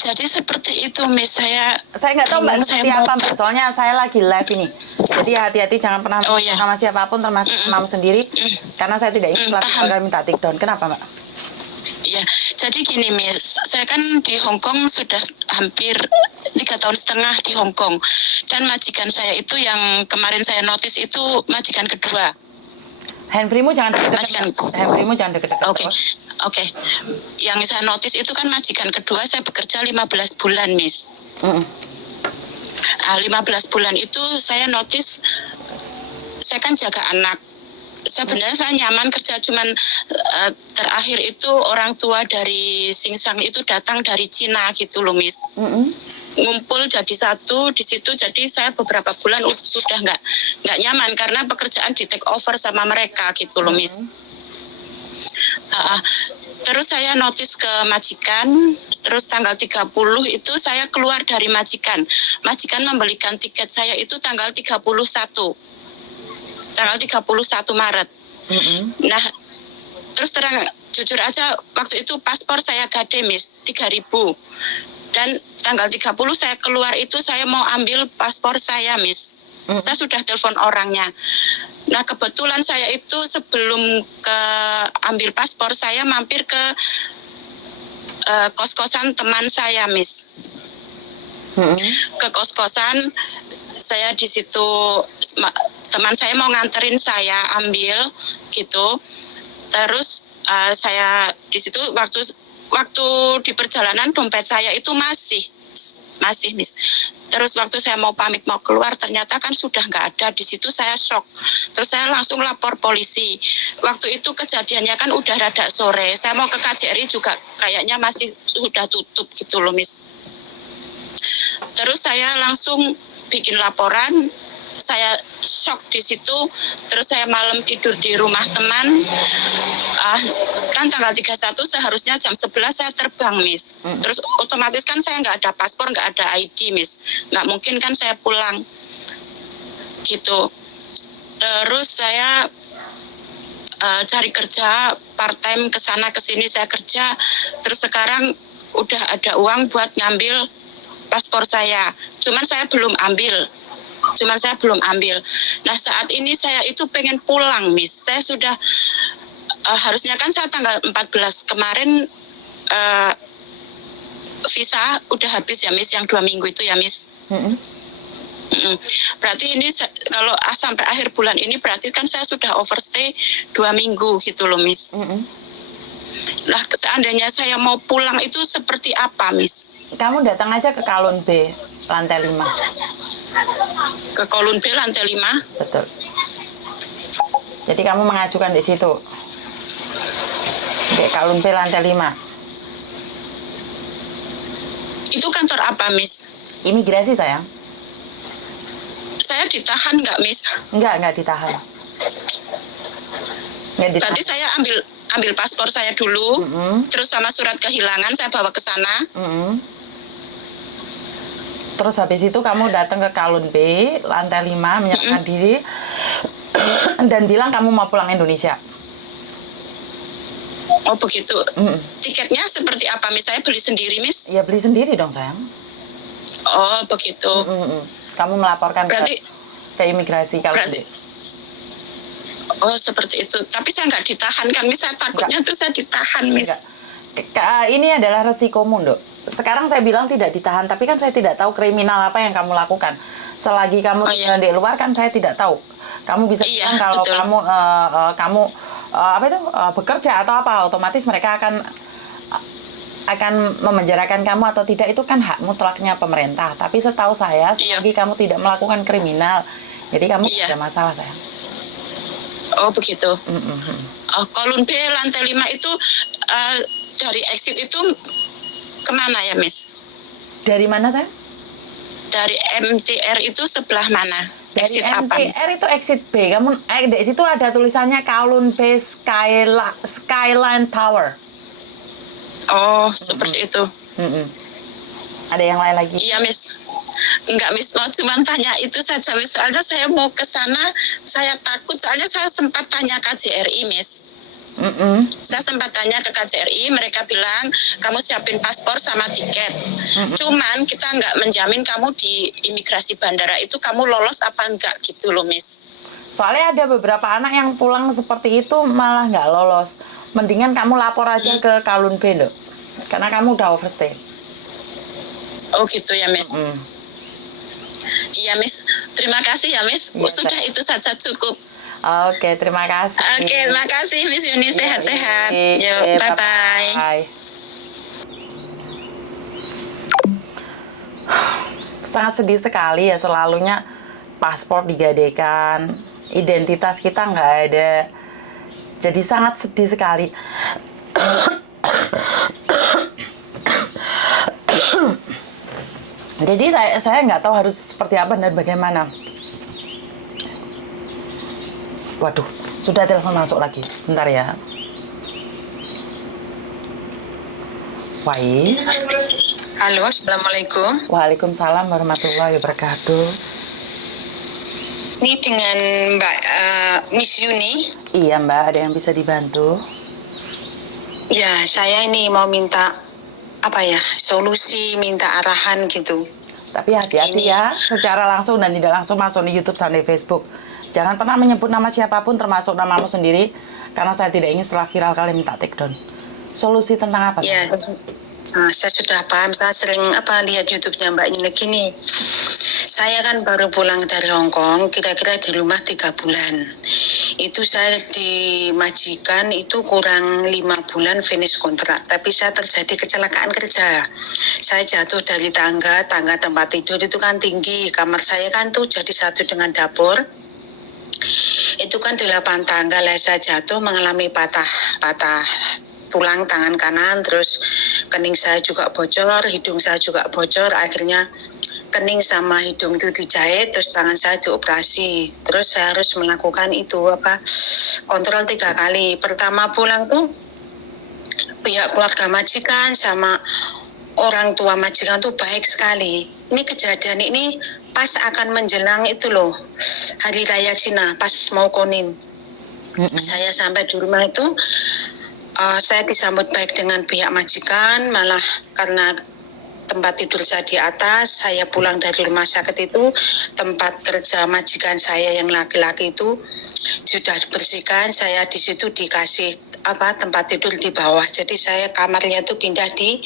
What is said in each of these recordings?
Jadi seperti itu, Miss. Saya nggak tahu Mbak bingung, seperti saya mau apa Mbak, soalnya saya lagi live ini. Jadi hati-hati, jangan pernah Oh ya, sama siapapun termasuk namamu sendiri, karena saya tidak ingin pelaku paham. bakal minta take down. Kenapa Mbak? Ya, jadi gini Miss, saya kan di Hong Kong sudah hampir 3,5 tahun di Hong Kong, dan majikan saya itu yang kemarin saya notice itu majikan kedua. Handfree-mu jangan deket-deket. Majikan. Handfree-mu jangan deket-deket. Oke. Oke. Yang saya notice itu kan majikan kedua, saya bekerja 15 bulan, Miss. 15 bulan itu saya notice, saya kan jaga anak. Sebenarnya saya nyaman kerja, cuman terakhir itu orang tua dari Singsang itu datang dari Cina gitu loh, Miss. Ngumpul jadi satu di situ, jadi saya beberapa bulan sudah nggak nyaman karena pekerjaan di take over sama mereka gitu loh, Miss. Terus saya notice ke majikan, terus tanggal 30 itu saya keluar dari majikan. Majikan membelikan tiket saya itu tanggal 31 Maret. Nah, terus terang jujur aja waktu itu paspor saya gade, Miss, 3.000. Dan tanggal 30 saya keluar itu saya mau ambil paspor saya, Miss. Saya sudah telepon orangnya. Nah, kebetulan saya itu sebelum ke ambil paspor, saya mampir ke kos-kosan teman saya, Miss. Ke kos-kosan, saya di situ, teman saya mau nganterin saya ambil gitu. Terus saya di situ waktu di perjalanan dompet saya itu masih Miss. Terus waktu saya mau pamit mau keluar, ternyata kan sudah nggak ada. Di situ saya shock. Terus saya langsung lapor polisi. Waktu itu kejadiannya kan udah rada sore. Saya mau ke KJRI juga kayaknya masih sudah tutup gitu loh, Miss. Terus saya langsung bikin laporan. Saya shock di situ. Terus saya malam tidur di rumah teman. Kan tanggal 31 seharusnya jam 11 saya terbang, Miss. Terus otomatis kan saya nggak ada paspor, nggak ada ID, Miss. Nggak mungkin kan saya pulang gitu. Terus saya cari kerja part time, kesana kesini saya kerja. Terus sekarang udah ada uang buat ngambil paspor saya. Cuman saya belum ambil. Nah, saat ini saya itu pengen pulang, Miss. Saya sudah harusnya kan saya tanggal 14 kemarin visa udah habis ya, Miss, yang 2 minggu itu ya, Miss. Berarti ini kalau sampai akhir bulan ini berarti kan saya sudah overstay 2 minggu gitu loh, Miss. Nah, seandainya saya mau pulang itu seperti apa, Miss? Kamu datang aja ke Kowloon B, lantai 5. Ke Kowloon B, lantai 5? Betul. Jadi kamu mengajukan di situ. Di Kowloon B, lantai 5. Itu kantor apa, Miss? Imigrasi, sayang. Saya ditahan nggak, Miss? Nggak ditahan. Berarti saya ambil paspor saya dulu, terus sama surat kehilangan saya bawa ke sana. Terus habis itu kamu datang ke Kowloon B, lantai 5, menyerahkan diri, dan bilang kamu mau pulang Indonesia. Oh begitu. Tiketnya seperti apa, Miss? Saya beli sendiri, Miss? Ya beli sendiri dong, sayang. Oh begitu. Kamu melaporkan berarti, ke imigrasi kalau berarti, oh seperti itu. Tapi saya nggak ditahan kan, Miss? Saya takutnya tuh saya ditahan, Miss. Ini adalah resikomu, Dok. Sekarang saya bilang tidak ditahan, tapi kan saya tidak tahu kriminal apa yang kamu lakukan. Selagi kamu tinggal di luar kan saya tidak tahu. Kamu bisa bilang kalau betul. kamu bekerja atau apa, otomatis mereka akan memenjarakan kamu atau tidak, itu kan hak mutlaknya pemerintah. Tapi setahu saya selagi kamu tidak melakukan kriminal, jadi kamu tidak ada masalah, sayang. Oh begitu. Kowloon B lantai 5 itu dari exit itu kemana ya, Miss? Dari mana, sayang? Dari MTR itu sebelah mana? Dari exit apa, Miss? MTR itu exit B. Kamu di situ ada tulisannya Kowloon B Skyline Tower. Oh, seperti itu. Ada yang lain lagi? Iya, Miss. Enggak, Miss. Mau cuma tanya itu saja, Miss. Soalnya saya mau ke sana, saya takut. Soalnya saya sempat tanya KJRI, Miss. Saya sempat tanya ke KJRI, mereka bilang kamu siapin paspor sama tiket. Cuman kita nggak menjamin kamu di imigrasi bandara itu kamu lolos apa enggak gitu loh, Miss. Soalnya ada beberapa anak yang pulang seperti itu malah nggak lolos. Mendingan kamu lapor aja ke Kalun B, Dok. Karena kamu udah overstay. Oh gitu ya, Miss. Iya, Miss. Terima kasih ya, Miss. Ya, sudah itu saja cukup. Oke, terima kasih. Oke, terima kasih Miss Yuni, sehat-sehat. Yuk, bye-bye. Sangat sedih sekali ya, selalunya paspor digadaikan, identitas kita nggak ada. Jadi sangat sedih sekali. Jadi saya nggak tahu harus seperti apa dan bagaimana. Waduh, sudah telepon masuk lagi. Sebentar ya. Wai. Halo, Assalamualaikum. Waalaikumsalam warahmatullahi wabarakatuh. Ini dengan Mbak Miss Yuni. Iya Mbak, ada yang bisa dibantu? Ya, saya ini mau minta solusi, minta arahan gitu. Tapi hati-hati ya, secara langsung dan tidak langsung masuk di YouTube sama di Facebook. Jangan pernah menyebut nama siapapun termasuk namamu sendiri, karena saya tidak ingin setelah viral kalian minta take down. Solusi tentang apa? Ya, saya sudah paham. Saya sering lihat YouTube-nya Mbak Inek gini. Saya kan baru pulang dari Hong Kong, kira-kira di rumah 3 bulan. Itu saya di majikan itu kurang 5 bulan finish kontrak. Tapi saya terjadi kecelakaan kerja. Saya jatuh dari tangga tempat tidur itu kan tinggi. Kamar saya kan tuh jadi satu dengan dapur. Itu kan 8 tangga lah, saya jatuh mengalami patah tulang tangan kanan, terus kening saya juga bocor, hidung saya juga bocor, akhirnya kening sama hidung itu dijahit, terus tangan saya dioperasi. Terus saya harus melakukan kontrol 3 kali. Pertama pulang tuh pihak keluarga majikan sama orang tua majikan tuh baik sekali. Ini kejadian ini pas akan menjelang itu loh, Hari Raya Cina, pas mau konin. Saya sampai di rumah itu, saya disambut baik dengan pihak majikan, malah karena tempat tidur saya di atas, saya pulang dari rumah sakit itu, tempat kerja majikan saya yang laki-laki itu sudah dibersihkan, saya di situ dikasih tempat tidur di bawah. Jadi saya kamarnya itu pindah di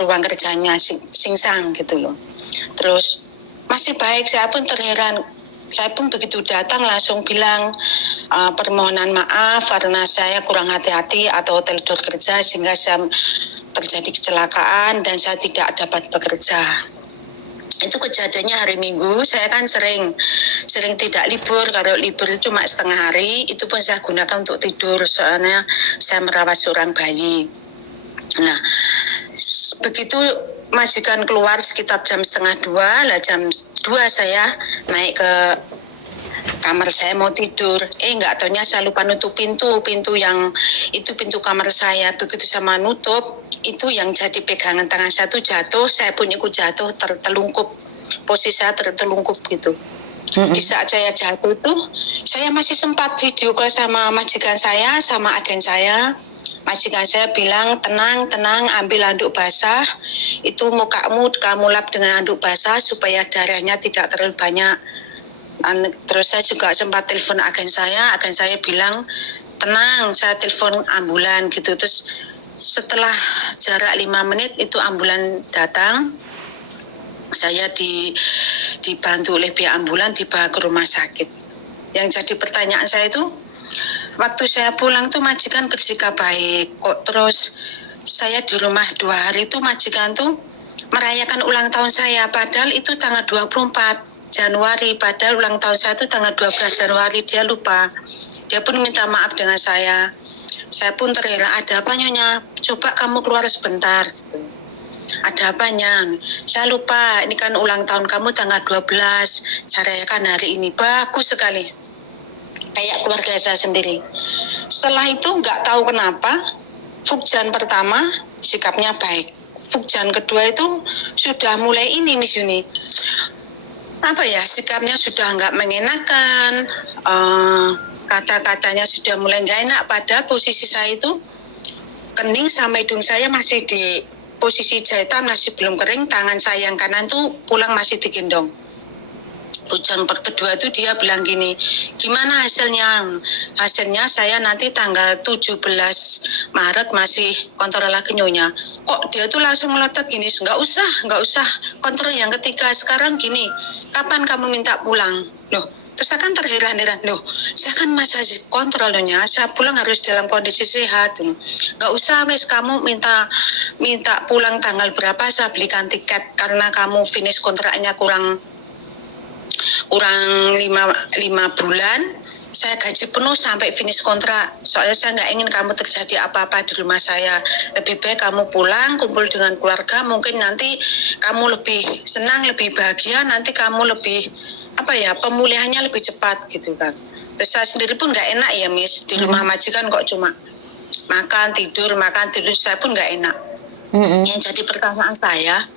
ruang kerjanya singsang gitu loh. Terus masih baik, saya pun terheran. Saya pun begitu datang langsung bilang permohonan maaf karena saya kurang hati-hati atau teledor kerja sehingga saya terjadi kecelakaan dan saya tidak dapat bekerja. Itu kejadiannya hari Minggu. Saya kan sering tidak libur. Kalau libur itu cuma setengah hari, itu pun saya gunakan untuk tidur soalnya saya merawat seorang bayi. Nah, begitu majikan keluar sekitar jam 1:30, lah jam 2 saya naik ke kamar saya mau tidur. Enggak taunya saya lupa nutup pintu yang itu pintu kamar saya. Begitu sama nutup, itu yang jadi pegangan tangan saya tuh jatuh, saya pun ikut jatuh, tertelungkup. Posisi saya tertelungkup gitu. Di saat saya jatuh tuh, saya masih sempat video call sama majikan saya, sama agen saya. Majikan saya bilang, tenang, ambil handuk basah, itu mukamu kamu lap dengan handuk basah supaya darahnya tidak terlalu banyak. Terus saya juga sempat telepon agen saya bilang, tenang, saya telepon ambulan gitu. Terus setelah jarak 5 menit itu ambulan datang, saya dibantu oleh pihak ambulan dibawa ke rumah sakit. Yang jadi pertanyaan saya itu, waktu saya pulang tuh majikan bersikap baik kok, terus saya di rumah 2 hari itu majikan tuh merayakan ulang tahun saya, padahal itu tanggal 24 Januari, padahal ulang tahun saya itu tanggal 12 Januari, dia lupa. Dia pun minta maaf dengan saya pun terheran, ada apa Nyonya? Coba kamu keluar sebentar. Ada apanya? Saya lupa, ini kan ulang tahun kamu tanggal 12, saya rayakan hari ini. Bagus sekali. Kayak keluarga saya sendiri. Setelah itu nggak tahu kenapa, Fukjan pertama sikapnya baik. Fukjan kedua itu sudah mulai ini Miss Yuni. Sikapnya sudah nggak mengenakan. kata-katanya sudah mulai nggak enak. Padahal posisi saya itu kening sama hidung saya masih di posisi jahitan, masih belum kering. Tangan saya yang kanan tuh pulang masih digendong. Hujan kedua itu dia bilang gini, gimana hasilnya? Hasilnya saya nanti tanggal 17 Maret masih kontrol lagi nyonya. Kok dia tuh langsung melotot gini, nggak usah kontrol yang ketiga, sekarang gini, kapan kamu minta pulang? Loh, terus saya kan terheran-heran, loh, saya kan masih kontrol nyonya, saya pulang harus dalam kondisi sehat. Nggak usah wes, kamu minta pulang tanggal berapa, saya belikan tiket, karena kamu finish kontraknya kurang 5 bulan, saya gaji penuh sampai finish kontrak. Soalnya saya nggak ingin kamu terjadi apa-apa di rumah saya. Lebih baik kamu pulang, kumpul dengan keluarga. Mungkin nanti kamu lebih senang, lebih bahagia. Nanti kamu lebih pemulihannya lebih cepat gitu kan. Terus saya sendiri pun nggak enak ya Miss, di rumah majikan kok cuma makan tidur, saya pun nggak enak. Yang jadi pertanyaan saya,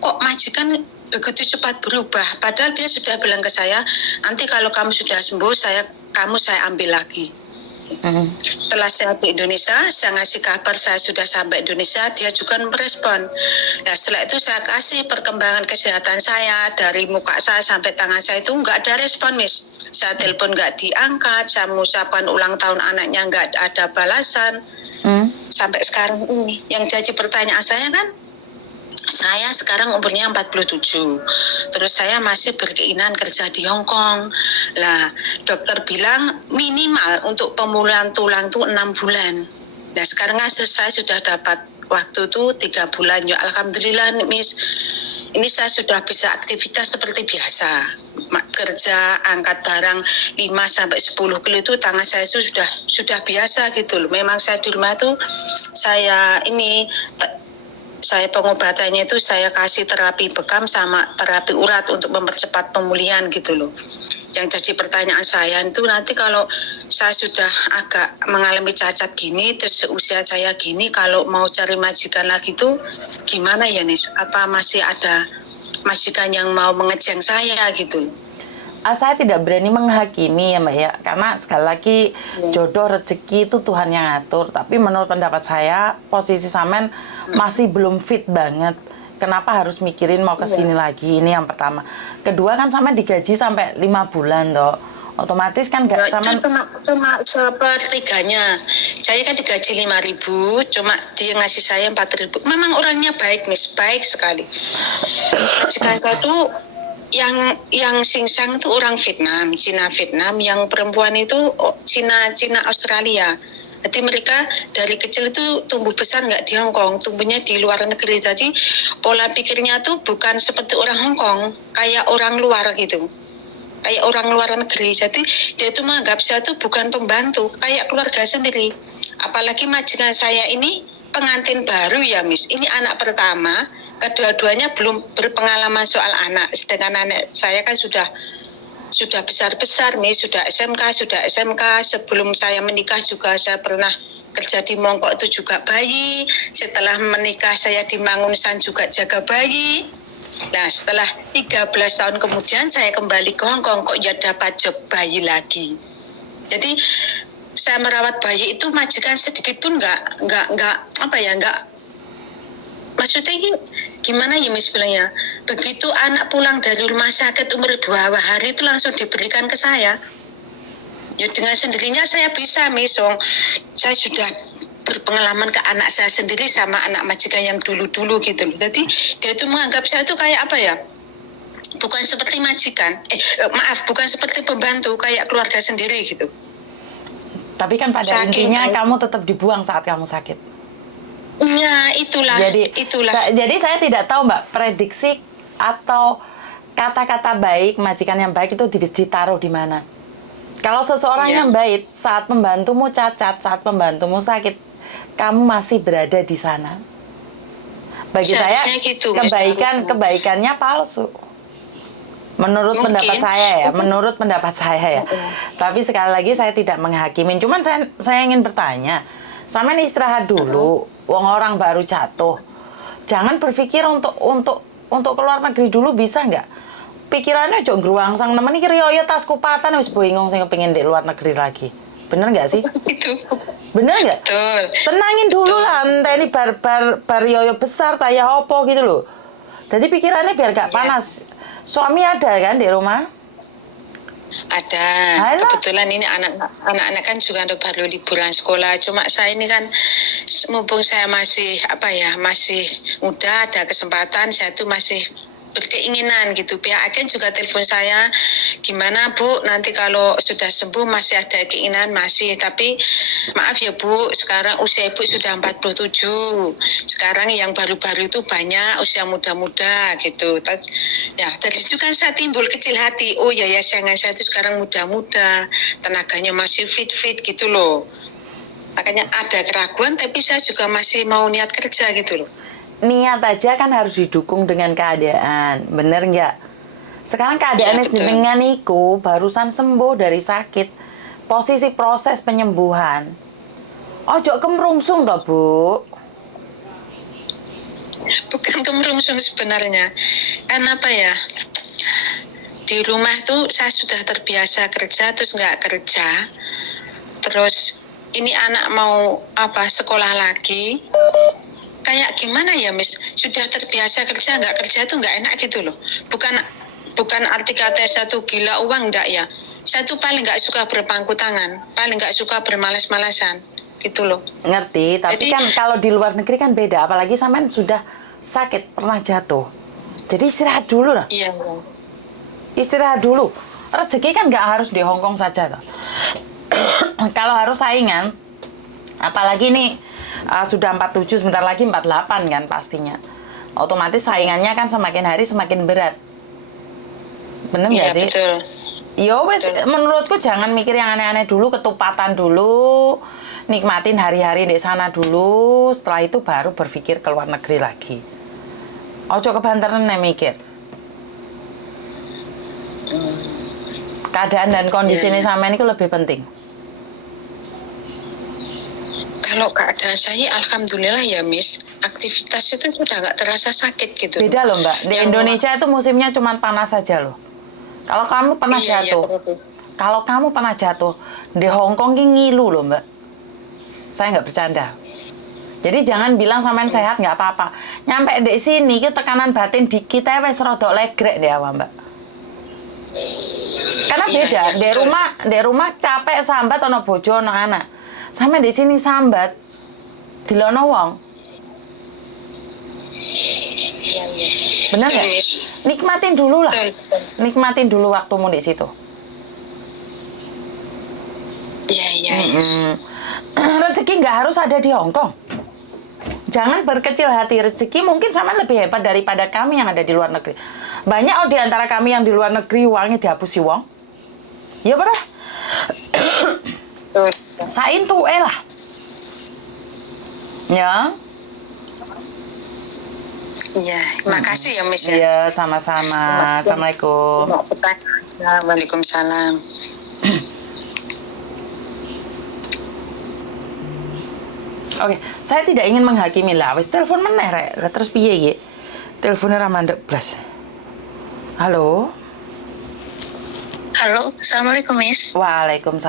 kok majikan begitu cepat berubah, padahal dia sudah bilang ke saya, nanti kalau kamu sudah sembuh, saya ambil lagi. Setelah saya di Indonesia, saya ngasih kabar saya sudah sampai Indonesia, dia juga merespon. Nah, setelah itu saya kasih perkembangan kesehatan saya, dari muka saya sampai tangan saya itu nggak ada respon, Miss. Saya telepon nggak diangkat, saya mengucapkan ulang tahun anaknya nggak ada balasan. Sampai sekarang ini, yang jadi pertanyaan saya kan, saya sekarang umurnya 47, terus saya masih berkeinginan kerja di Hong Kong. Lah, dokter bilang minimal untuk pemulihan tulang tuh 6 bulan. Nah, sekarang saya sudah dapat waktu tuh 3 bulan. Ya alhamdulillah Miss, ini saya sudah bisa aktivitas seperti biasa. Kerja, angkat barang 5-10 kilo itu tangan saya itu sudah biasa gitu loh. Memang saya di rumah tuh saya pengobatannya itu saya kasih terapi bekam sama terapi urat untuk mempercepat pemulihan gitu loh. Yang jadi pertanyaan saya itu nanti kalau saya sudah agak mengalami cacat gini, terus usia saya gini, kalau mau cari majikan lagi itu gimana ya Nis? Apa masih ada majikan yang mau mengejeng saya gitu? Saya tidak berani menghakimi ya Mbak ya, karena sekali lagi jodoh rezeki itu Tuhan yang ngatur. Tapi menurut pendapat saya, posisi Samen masih belum fit banget. Kenapa harus mikirin mau kesini lagi? Ini yang pertama. Kedua kan Samen digaji sampai 5 bulan toh. Otomatis kan nggak Samen cuma sepertiganya. Saya kan digaji 5.000, cuma dia ngasih saya 4.000. Memang orangnya baik Miss, baik sekali. Jika satu yang singsang itu orang Vietnam, Cina Vietnam, yang perempuan itu Cina Australia. Jadi mereka dari kecil itu tumbuh besar nggak di Hong Kong, tumbuhnya di luar negeri. Jadi pola pikirnya tuh bukan seperti orang Hong Kong, kayak orang luar gitu, kayak orang luar negeri. Jadi dia tuh menganggap saya tuh bukan pembantu, kayak keluarga sendiri. Apalagi majikan saya ini pengantin baru ya Miss, ini anak pertama. Kedua-duanya belum berpengalaman soal anak, sedangkan anak saya kan sudah besar-besar nih, sudah SMK. Sebelum saya menikah juga saya pernah kerja di Mongkok itu juga bayi. Setelah menikah saya di Mangunsan juga jaga bayi. Nah, setelah 13 tahun kemudian saya kembali ke Hong Kong, kok ya dapat job bayi lagi. Jadi saya merawat bayi itu majikan sedikit pun nggak maksudnya ini gimana ya Miss bilangnya, begitu anak pulang dari rumah sakit umur 2 hari itu langsung diberikan ke saya. Ya dengan sendirinya saya bisa Miss, saya sudah berpengalaman ke anak saya sendiri sama anak majikan yang dulu-dulu gitu. Jadi dia itu menganggap saya itu kayak apa ya, bukan seperti majikan, bukan seperti pembantu, kayak keluarga sendiri gitu. Tapi kan pada intinya kamu tetap dibuang saat kamu sakit. Ya, itulah. Jadi saya tidak tahu Mbak, prediksi atau kata-kata baik, majikan yang baik itu ditaruh di mana. Kalau seseorang yang baik, saat pembantumu cacat, saat pembantumu sakit, kamu masih berada di sana. Bagi saya, gitu, kebaikannya palsu. Menurut pendapat saya ya. Tapi sekali lagi saya tidak menghakimin. Cuman saya ingin bertanya, Samen istirahat dulu, wong orang baru jatuh. Jangan berpikir untuk keluar negeri dulu, bisa nggak? pikirannya ojo ngruwangsang nemen iki riyo tas kupatan wis bingung sing kepengin di luar negeri lagi. Bener nggak sih? Itu. Bener nggak? Betul. Tenangin dulu lah, ini bar yoyo besar taya opo gitu loh. Jadi pikirannya biar gak panas. Suami ada kan di rumah? Ada. Halo. Kebetulan ini anak-anak kan juga baru liburan sekolah. Cuma saya ini kan mumpung saya masih masih muda, ada kesempatan, saya tuh masih berkeinginan gitu. Pihak agen juga telepon saya, gimana Bu, nanti kalau sudah sembuh masih ada keinginan masih, tapi maaf ya Bu, sekarang usia Ibu sudah 47. Sekarang yang baru-baru itu banyak usia muda-muda gitu. Ya, dari situ kan saya timbul kecil hati. Oh ya sayangan saya itu sekarang muda-muda, tenaganya masih fit-fit gitu loh. Makanya ada keraguan, tapi saya juga masih mau niat kerja gitu loh. Niat aja kan harus didukung dengan keadaan, bener nggak? Sekarang keadaannya dengan iku barusan sembuh dari sakit, posisi proses penyembuhan. Ojo kemerungsung toh Bu. Bukan kemerungsung sebenarnya, kan apa ya? Di rumah tuh saya sudah terbiasa kerja terus nggak kerja, terus ini anak mau sekolah lagi. Kayak gimana ya Miss, sudah terbiasa kerja nggak kerja itu nggak enak gitu loh. Bukan arti kata saya tuh gila uang enggak ya. Saya tuh paling nggak suka berpangku tangan, paling nggak suka bermalas-malasan gitu loh. Ngerti, tapi kan kalau di luar negeri kan beda, apalagi sampean sudah sakit, pernah jatuh. Jadi istirahat dulu lah. Iya. Istirahat dulu. Rezeki kan nggak harus di Hongkong saja toh. Kalau harus saingan, apalagi nih sudah 47, sebentar lagi 48 kan pastinya. Otomatis saingannya kan semakin hari semakin berat. Bener nggak sih? Betul. Yo wes, menurutku jangan mikir yang aneh-aneh dulu, ketupatan dulu, nikmatin hari-hari di sana dulu, setelah itu baru berpikir ke luar negeri lagi. Ojo kebanteran nih mikir. Keadaan dan kondisi ini sama ini lebih penting. Kalau keadaan saya alhamdulillah ya Miss, aktivitas itu sudah nggak terasa sakit gitu. Beda loh Mbak, di Indonesia itu musimnya cuma panas saja loh. Kalau kamu pernah jatuh, kalau kamu pernah jatuh, di Hongkong ini ngilu loh Mbak. Saya nggak bercanda. Jadi jangan bilang sampean sehat nggak apa-apa. Nyampe di sini ke tekanan batin di kita wes rodok legrek deh awak Mbak. Karena beda, di rumah capek sambat ono bojo ono anak. Sampai di sini sambat dilono wong. Benar nggak? Nikmatin dulu lah. Nikmatin dulu waktumu di situ. Iya. Rezeki nggak harus ada di Hongkong. Jangan berkecil hati, rezeki mungkin sama lebih hebat daripada kami yang ada di luar negeri. Banyak di antara kami yang di luar negeri uangnya dihapusi wong. Ya bener? Sain tuh lah. Ya. Iya, makasih ya Miss. Iya, sama-sama. Assalamualaikum. Waalaikumsalam. Oke, saya tidak ingin menghakimi lah. Wis telepon meneh rek. Terus piye ye? Teleponnya ra mandek blas. Halo. Halo, assalamualaikum Miss. Waalaikumsalam.